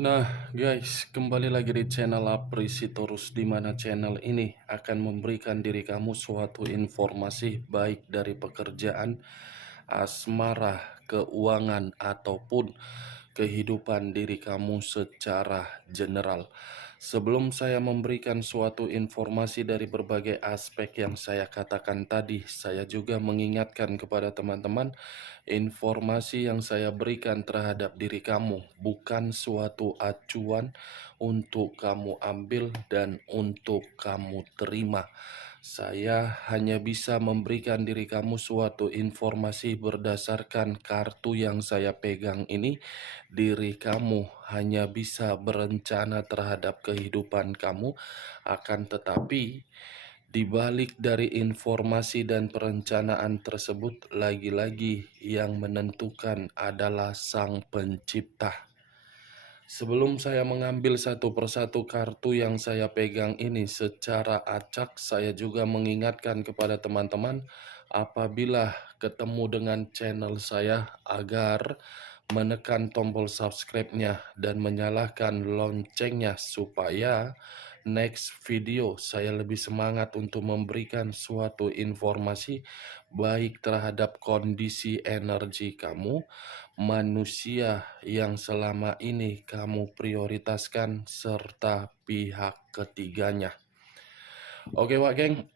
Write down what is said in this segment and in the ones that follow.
Nah guys, kembali lagi di channel Aprisitorus, di mana channel ini akan memberikan diri kamu suatu informasi baik dari pekerjaan, asmara, keuangan, ataupun kehidupan diri kamu secara general. Sebelum saya memberikan suatu informasi dari berbagai aspek yang saya katakan tadi, saya juga mengingatkan kepada teman-teman, informasi yang saya berikan terhadap diri kamu bukan suatu acuan untuk kamu ambil dan untuk kamu terima. Saya hanya bisa memberikan diri kamu suatu informasi berdasarkan kartu yang saya pegang ini. Diri kamu hanya bisa berencana terhadap kehidupan kamu, akan tetapi di balik dari informasi dan perencanaan tersebut, lagi-lagi yang menentukan adalah Sang Pencipta. Sebelum saya mengambil satu persatu kartu yang saya pegang ini secara acak, saya juga mengingatkan kepada teman-teman apabila ketemu dengan channel saya agar menekan tombol subscribe-nya dan menyalakan loncengnya supaya next video saya lebih semangat untuk memberikan suatu informasi baik terhadap kondisi energi kamu, manusia yang selama ini kamu prioritaskan, serta pihak ketiganya. Oke Wak Geng,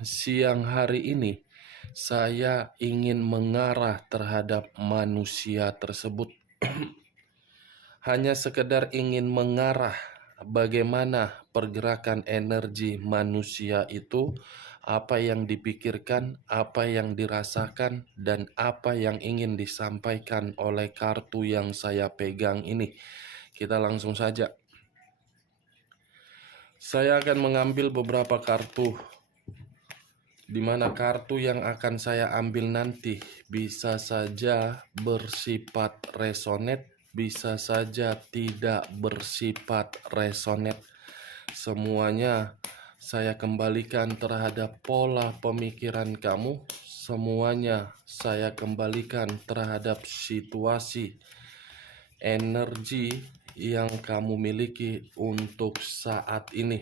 siang hari ini saya ingin mengarah terhadap manusia tersebut. Hanya sekedar ingin mengarah bagaimana pergerakan energi manusia itu, apa yang dipikirkan, apa yang dirasakan, dan apa yang ingin disampaikan oleh kartu yang saya pegang ini. Kita langsung saja. Saya akan mengambil beberapa kartu, di mana kartu yang akan saya ambil nanti bisa saja bersifat resonate, bisa saja tidak bersifat resonate. Semuanya saya kembalikan terhadap pola pemikiran kamu. Semuanya saya kembalikan terhadap situasi energi yang kamu miliki untuk saat ini.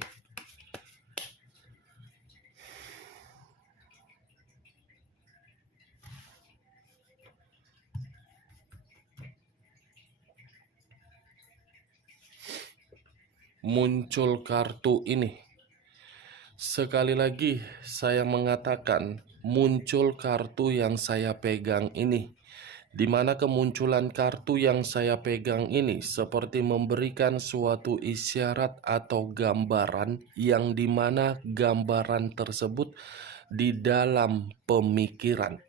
Muncul kartu ini. Sekali lagi saya mengatakan muncul kartu yang saya pegang ini, di mana kemunculan kartu yang saya pegang ini seperti memberikan suatu isyarat atau gambaran, yang dimana gambaran tersebut di dalam pemikiran.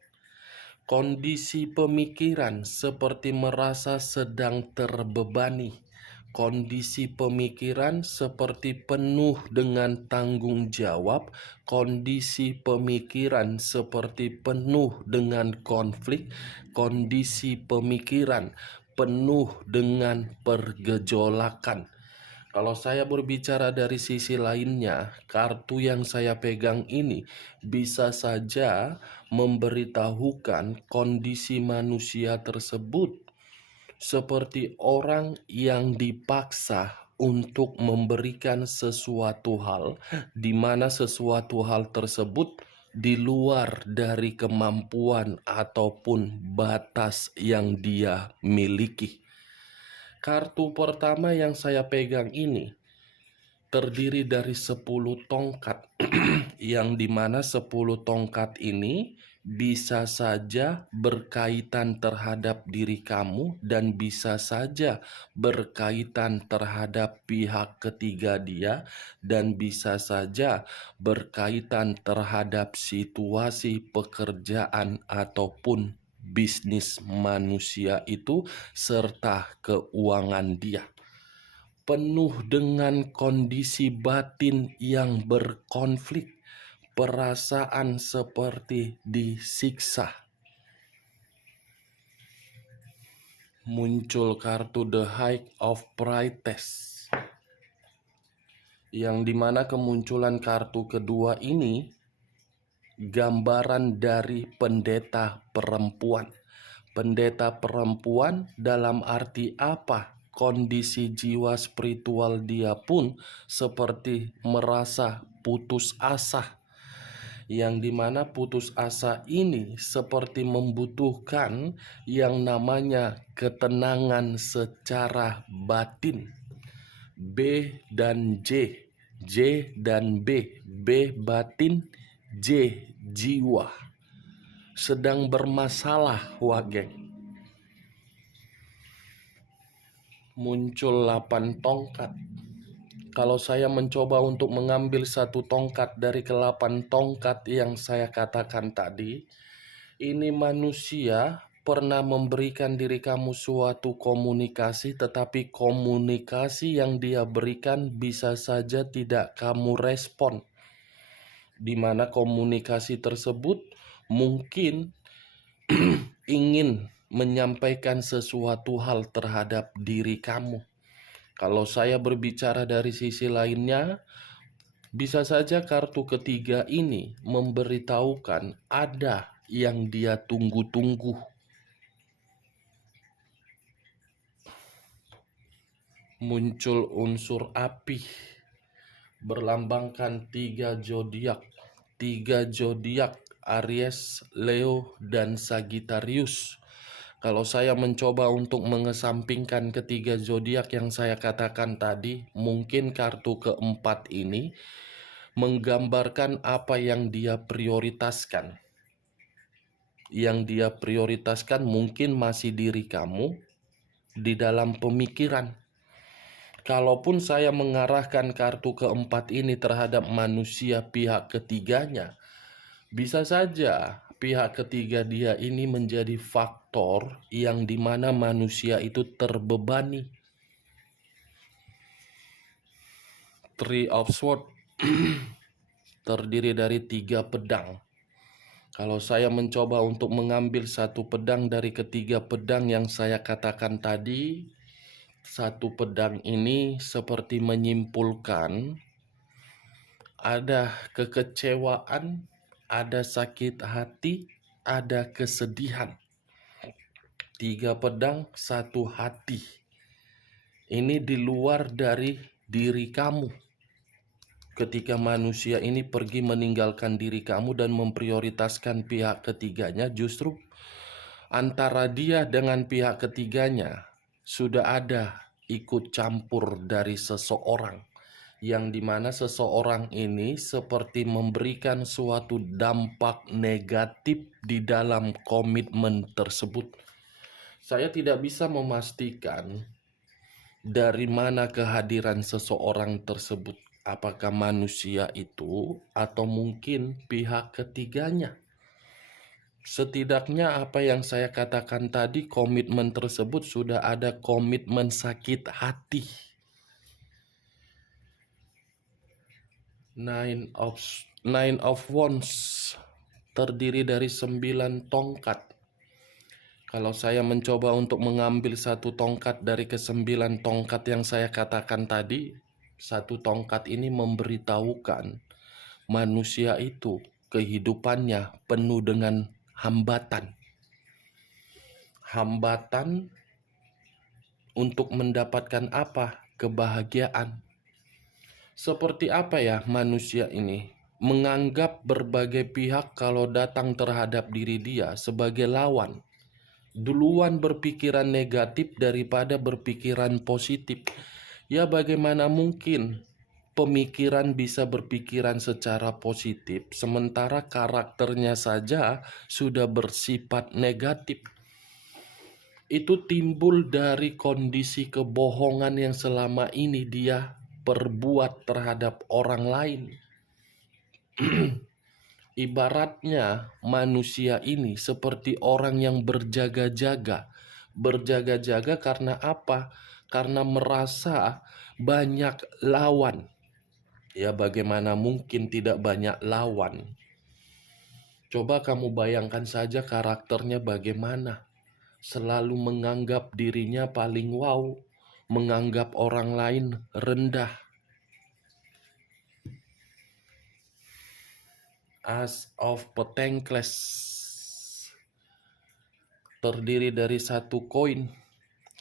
Kondisi pemikiran seperti merasa sedang terbebani. Kondisi pemikiran seperti penuh dengan tanggung jawab. Kondisi pemikiran seperti penuh dengan konflik. Kondisi pemikiran penuh dengan pergejolakan. Kalau saya berbicara dari sisi lainnya, kartu yang saya pegang ini bisa saja memberitahukan kondisi manusia tersebut seperti orang yang dipaksa untuk memberikan sesuatu hal, di mana sesuatu hal tersebut di luar dari kemampuan ataupun batas yang dia miliki. Kartu pertama yang saya pegang ini terdiri dari 10 tongkat, yang dimana 10 tongkat ini bisa saja berkaitan terhadap diri kamu dan bisa saja berkaitan terhadap pihak ketiga dia, dan bisa saja berkaitan terhadap situasi pekerjaan ataupun bisnis manusia itu serta keuangan dia. Penuh dengan kondisi batin yang berkonflik, perasaan seperti disiksa. Muncul kartu The High of Priestess, yang dimana kemunculan kartu kedua ini gambaran dari pendeta perempuan. Pendeta perempuan dalam arti apa? kondisi jiwa spiritual dia pun seperti merasa putus asa, yang dimana putus asa ini seperti membutuhkan yang namanya ketenangan secara batin. B dan J, J dan B batin, J jiwa. Sedang bermasalah wageng. Muncul 8 tongkat. Kalau saya mencoba untuk mengambil satu tongkat dari ke-8 tongkat yang saya katakan tadi, ini manusia pernah memberikan diri kamu suatu komunikasi, tetapi komunikasi yang dia berikan bisa saja tidak kamu respon. Di mana komunikasi tersebut mungkin ingin menyampaikan sesuatu hal terhadap diri kamu. Kalau saya berbicara dari sisi lainnya, bisa saja kartu ketiga ini memberitahukan ada yang dia tunggu-tunggu. Muncul unsur api, berlambangkan 3 zodiak. 3 zodiak Aries, Leo, dan Sagittarius. Kalau saya mencoba untuk mengesampingkan ketiga zodiak yang saya katakan tadi, mungkin kartu keempat ini menggambarkan apa yang dia prioritaskan. Yang dia prioritaskan mungkin masih diri kamu di dalam pemikiran. Kalaupun saya mengarahkan kartu keempat ini terhadap manusia pihak ketiganya, bisa saja pihak ketiga dia ini menjadi faktor yang dimana manusia itu terbebani. Three of Swords terdiri dari 3 pedang. Kalau saya mencoba untuk mengambil satu pedang dari ketiga pedang yang saya katakan tadi, satu pedang ini seperti menyimpulkan ada kekecewaan, ada sakit hati, ada kesedihan. 3 pedang, 1 hati. Ini di luar dari diri kamu. Ketika manusia ini pergi meninggalkan diri kamu dan memprioritaskan pihak ketiganya, justru antara dia dengan pihak ketiganya sudah ada ikut campur dari seseorang, yang dimana seseorang ini seperti memberikan suatu dampak negatif di dalam komitmen tersebut. Saya tidak bisa memastikan dari mana kehadiran seseorang tersebut, apakah manusia itu atau mungkin pihak ketiganya. Setidaknya apa yang saya katakan tadi, komitmen tersebut sudah ada komitmen sakit hati. Nine of Wands terdiri dari 9 tongkat. Kalau saya mencoba untuk mengambil satu tongkat dari ke-9 tongkat yang saya katakan tadi, satu tongkat ini memberitahukan manusia itu kehidupannya penuh dengan hambatan. Hambatan untuk mendapatkan apa? Kebahagiaan. Seperti apa ya manusia ini? Menganggap berbagai pihak kalau datang terhadap diri dia sebagai lawan. Duluan berpikiran negatif daripada berpikiran positif. Ya, bagaimana mungkin pemikiran bisa berpikiran secara positif sementara karakternya saja sudah bersifat negatif? Itu timbul dari kondisi kebohongan yang selama ini dia perbuat terhadap orang lain. Ibaratnya manusia ini seperti orang yang berjaga-jaga. Berjaga-jaga karena apa? Karena merasa banyak lawan. Ya, bagaimana mungkin tidak banyak lawan? Coba kamu bayangkan saja karakternya bagaimana. Selalu menganggap dirinya paling wow, menganggap orang lain rendah. As of Pentacles terdiri dari 1 koin.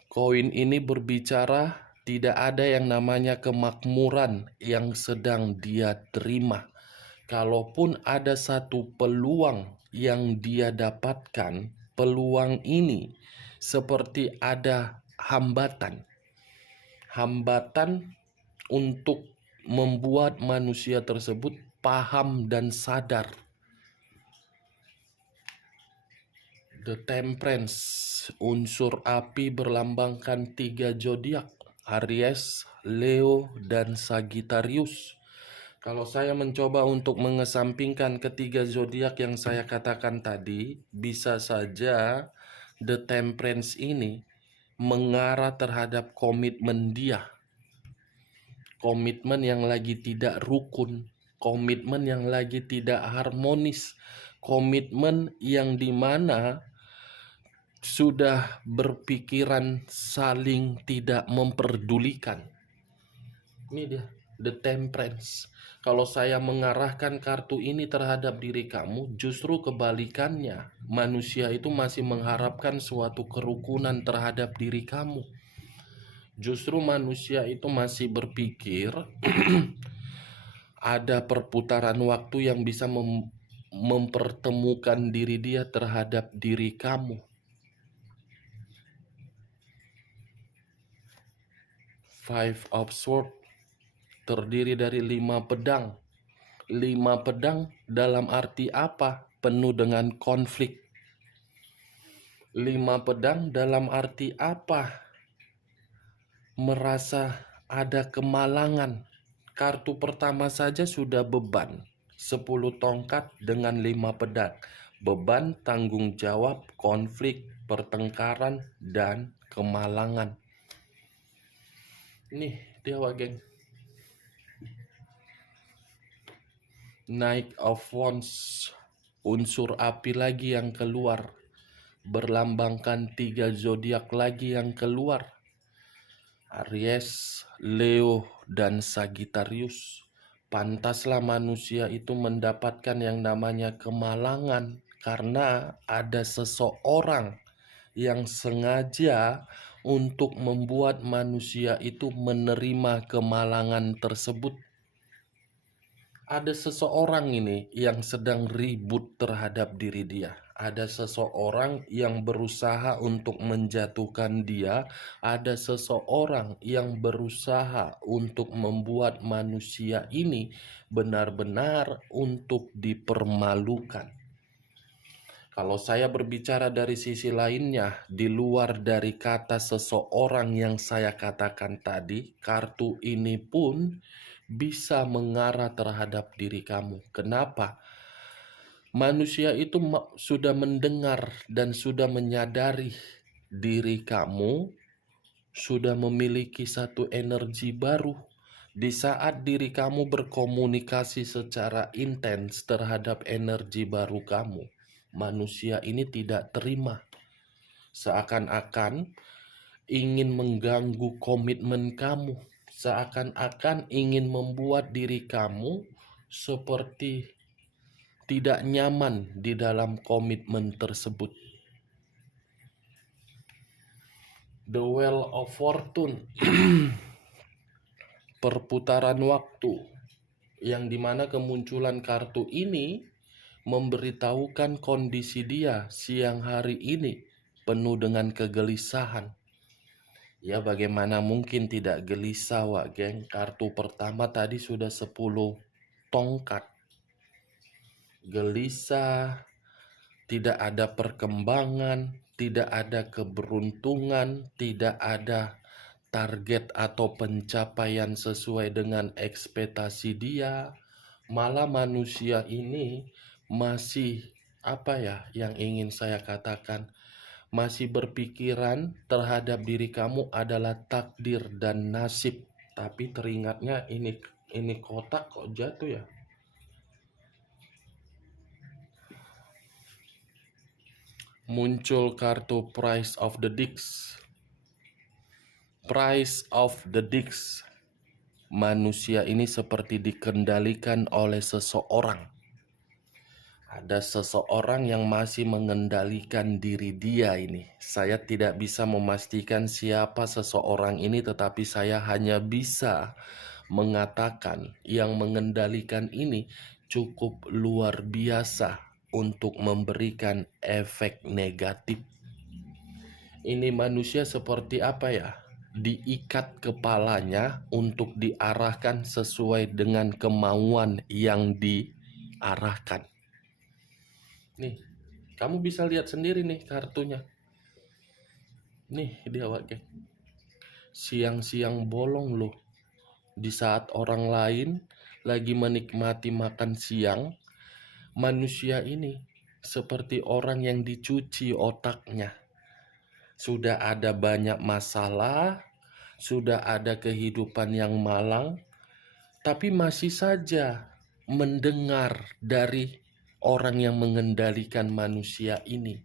Koin ini berbicara tidak ada yang namanya kemakmuran yang sedang dia terima. Kalaupun ada satu peluang yang dia dapatkan, peluang ini seperti ada hambatan. Hambatan untuk membuat manusia tersebut paham dan sadar. The Temperance, unsur api berlambangkan 3 zodiak, Aries, Leo, dan Sagittarius. Kalau saya mencoba untuk mengesampingkan ketiga zodiak yang saya katakan tadi, bisa saja The Temperance ini mengarah terhadap komitmen dia. Komitmen yang lagi tidak rukun, komitmen yang lagi tidak harmonis, komitmen yang dimana sudah berpikiran saling tidak memperdulikan. Ini dia, The Temperance. Kalau saya mengarahkan kartu ini terhadap diri kamu, justru kebalikannya. Manusia itu masih mengharapkan suatu kerukunan terhadap diri kamu. Justru manusia itu masih berpikir ada perputaran waktu yang bisa mempertemukan diri dia terhadap diri kamu. Five of Swords terdiri dari 5 pedang. 5 pedang dalam arti apa? Penuh dengan konflik. 5 pedang dalam arti apa? Merasa ada kemalangan. Kartu pertama saja sudah beban. 10 tongkat dengan 5 pedang. Beban, tanggung jawab, konflik, pertengkaran, dan kemalangan. Nih dia geng. Knight of Wands, unsur api lagi yang keluar. Berlambangkan 3 zodiak lagi yang keluar. Aries, Leo, dan Sagittarius. Pantaslah manusia itu mendapatkan yang namanya kemalangan karena ada seseorang yang sengaja untuk membuat manusia itu menerima kemalangan tersebut. Ada seseorang ini yang sedang ribut terhadap diri dia. Ada seseorang yang berusaha untuk menjatuhkan dia. Ada seseorang yang berusaha untuk membuat manusia ini benar-benar untuk dipermalukan. Kalau saya berbicara dari sisi lainnya, di luar dari kata seseorang yang saya katakan tadi, kartu ini pun bisa mengarah terhadap diri kamu. Kenapa? Manusia itu sudah mendengar dan sudah menyadari diri kamu sudah memiliki satu energi baru. Di saat diri kamu berkomunikasi secara intens terhadap energi baru kamu, manusia ini tidak terima. Seakan-akan ingin mengganggu komitmen kamu. Seakan-akan ingin membuat diri kamu seperti tidak nyaman di dalam komitmen tersebut. The Wheel of Fortune, perputaran waktu, yang dimana kemunculan kartu ini memberitahukan kondisi dia siang hari ini penuh dengan kegelisahan. Ya bagaimana mungkin tidak gelisah geng. Kartu pertama tadi sudah 10 tongkat. Gelisah, tidak ada perkembangan, tidak ada keberuntungan, tidak ada target atau pencapaian sesuai dengan ekspektasi dia. Malah manusia ini masih yang ingin saya katakan, masih berpikiran terhadap diri kamu adalah takdir dan nasib. Tapi teringatnya ini kotak kok jatuh ya. Muncul kartu Price of the Dicks. Price of the Dicks. Manusia ini seperti dikendalikan oleh seseorang. Ada seseorang yang masih mengendalikan diri dia ini. Saya tidak bisa memastikan siapa seseorang ini, tetapi saya hanya bisa mengatakan yang mengendalikan ini cukup luar biasa untuk memberikan efek negatif. Ini manusia seperti apa ya? Diikat kepalanya untuk diarahkan sesuai dengan kemauan yang diarahkan. Nih, kamu bisa lihat sendiri nih kartunya. Nih dia geng. Siang-siang bolong loh. Di saat orang lain lagi menikmati makan siang, manusia ini seperti orang yang dicuci otaknya. Sudah ada banyak masalah, sudah ada kehidupan yang malang, tapi masih saja mendengar dari orang yang mengendalikan manusia ini.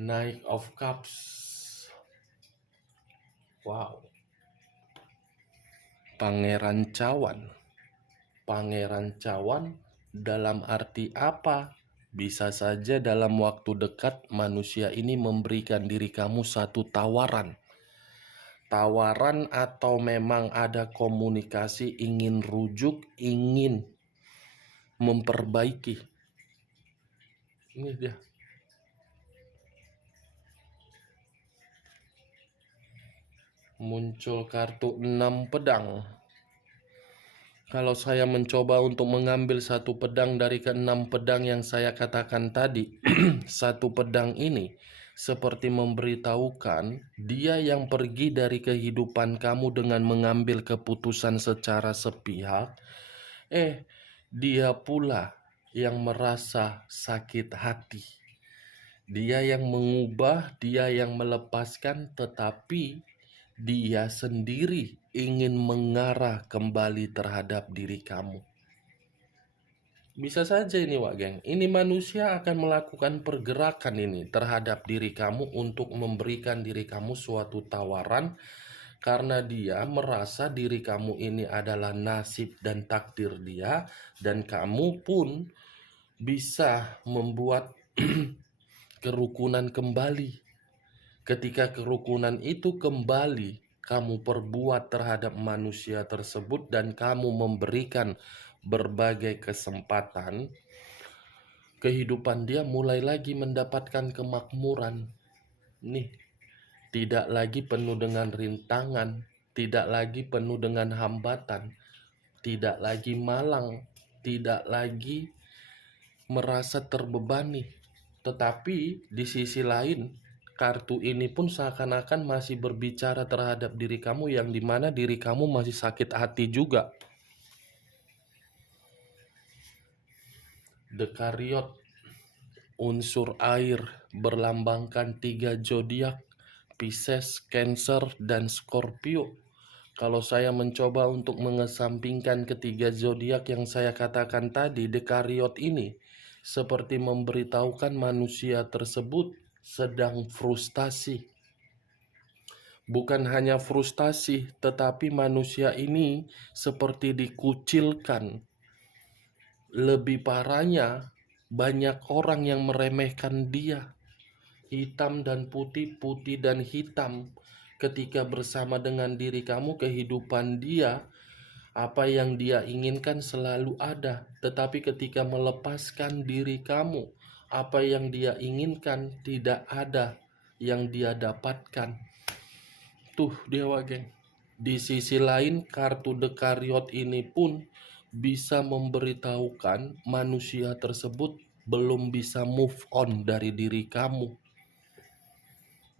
Knight of Cups. Wow. Pangeran Cawan. Pangeran Cawan dalam arti apa? Bisa saja dalam waktu dekat manusia ini memberikan diri kamu satu tawaran. Tawaran atau memang ada komunikasi, ingin rujuk, ingin memperbaiki. Ini dia. Muncul kartu 6 pedang. Kalau saya mencoba untuk mengambil satu pedang dari ke-6 pedang yang saya katakan tadi, satu pedang ini seperti memberitahukan dia yang pergi dari kehidupan kamu dengan mengambil keputusan secara sepihak. Dia pula yang merasa sakit hati. Dia yang mengubah, dia yang melepaskan, tetapi dia sendiri ingin mengarah kembali terhadap diri kamu. Bisa saja ini geng, ini manusia akan melakukan pergerakan ini terhadap diri kamu untuk memberikan diri kamu suatu tawaran, karena dia merasa diri kamu ini adalah nasib dan takdir dia, dan kamu pun bisa membuat kerukunan kembali. Ketika kerukunan itu kembali, kamu perbuat terhadap manusia tersebut dan kamu memberikan berbagai kesempatan, kehidupan dia mulai lagi mendapatkan kemakmuran. Nih, tidak lagi penuh dengan rintangan, tidak lagi penuh dengan hambatan, tidak lagi malang, tidak lagi merasa terbebani. Tetapi di sisi lain, kartu ini pun seakan-akan masih berbicara terhadap diri kamu, yang dimana diri kamu masih sakit hati juga. The Chariot, unsur air, berlambangkan 3 zodiak, Pisces, Cancer, dan Scorpio. Kalau saya mencoba untuk mengesampingkan ketiga zodiak yang saya katakan tadi, The Chariot ini seperti memberitahukan manusia tersebut sedang frustasi. Bukan hanya frustasi, tetapi manusia ini seperti dikucilkan. Lebih parahnya, banyak orang yang meremehkan dia. Hitam dan putih, putih dan hitam. Ketika bersama dengan diri kamu, kehidupan dia, apa yang dia inginkan selalu ada. Tetapi ketika melepaskan diri kamu, apa yang dia inginkan tidak ada yang dia dapatkan. Tuh dewa geng. Di sisi lain, kartu The Chariot ini pun bisa memberitahukan manusia tersebut belum bisa move on dari diri kamu.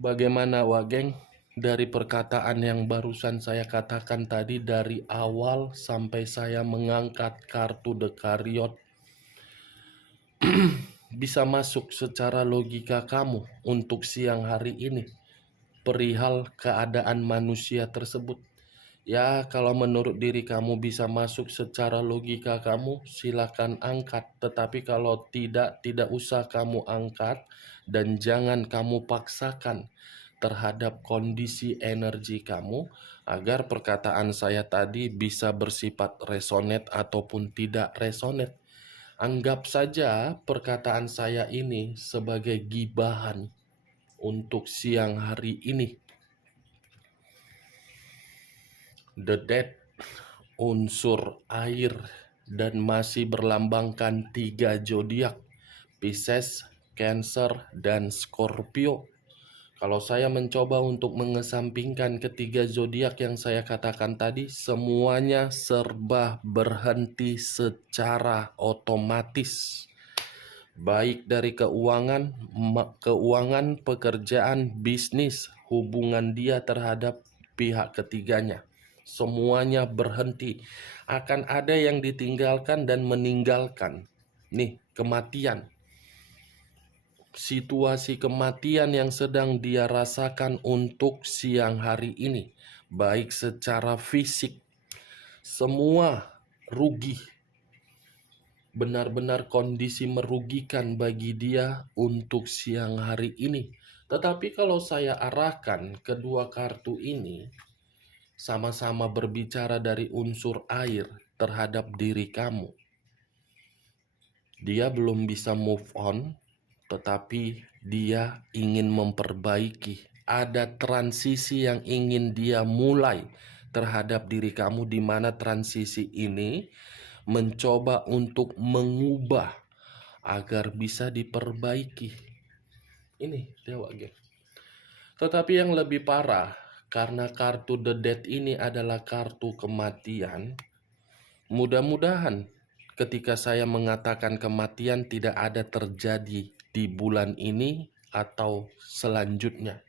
Bagaimana geng? Dari perkataan yang barusan saya katakan tadi, dari awal sampai saya mengangkat kartu The Chariot, bisa masuk secara logika kamu untuk siang hari ini perihal keadaan manusia tersebut. Ya, kalau menurut diri kamu bisa masuk secara logika kamu, silakan angkat. Tetapi kalau tidak usah kamu angkat dan jangan kamu paksakan. terhadap kondisi energi kamu, agar perkataan saya tadi bisa bersifat resonate ataupun tidak resonate. Anggap saja perkataan saya ini sebagai gibahan untuk siang hari ini. The Dead, unsur air, dan masih berlambangkan 3 zodiak, Pisces, Cancer, dan Scorpio. Kalau saya mencoba untuk mengesampingkan ketiga zodiak yang saya katakan tadi, semuanya serba berhenti secara otomatis. Baik dari keuangan, pekerjaan, bisnis, hubungan dia terhadap pihak ketiganya. Semuanya berhenti. Akan ada yang ditinggalkan dan meninggalkan. Nih, kematian. Situasi kematian yang sedang dia rasakan untuk siang hari ini, baik secara fisik, semua rugi. Benar-benar kondisi merugikan bagi dia untuk siang hari ini. Tetapi kalau saya arahkan kedua kartu ini, sama-sama berbicara dari unsur air terhadap diri kamu. Dia belum bisa move on, tetapi dia ingin memperbaiki. Ada transisi yang ingin dia mulai terhadap diri kamu, di mana transisi ini mencoba untuk mengubah agar bisa diperbaiki. Ini Dewa Geng. Tetapi yang lebih parah, karena kartu The Death ini adalah kartu kematian, mudah-mudahan ketika saya mengatakan kematian tidak ada terjadi di bulan ini atau selanjutnya.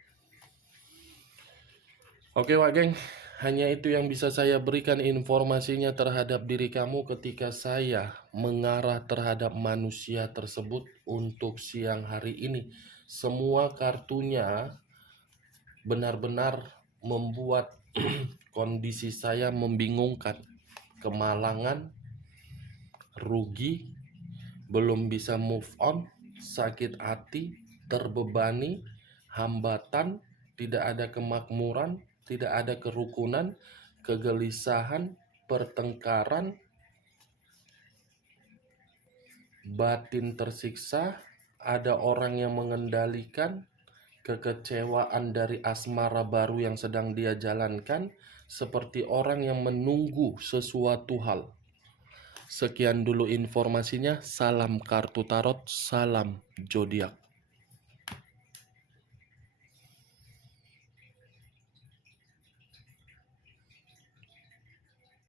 Oke Wak Geng, hanya itu yang bisa saya berikan informasinya terhadap diri kamu ketika saya mengarah terhadap manusia tersebut untuk siang hari ini. Semua kartunya benar-benar membuat kondisi saya membingungkan. Kemalangan, rugi, belum bisa move on, sakit hati, terbebani, hambatan, tidak ada kemakmuran, tidak ada kerukunan, kegelisahan, pertengkaran, batin tersiksa, ada orang yang mengendalikan, kekecewaan dari asmara baru yang sedang dia jalankan, seperti orang yang menunggu sesuatu hal. Sekian dulu informasinya. Salam kartu tarot, salam zodiak.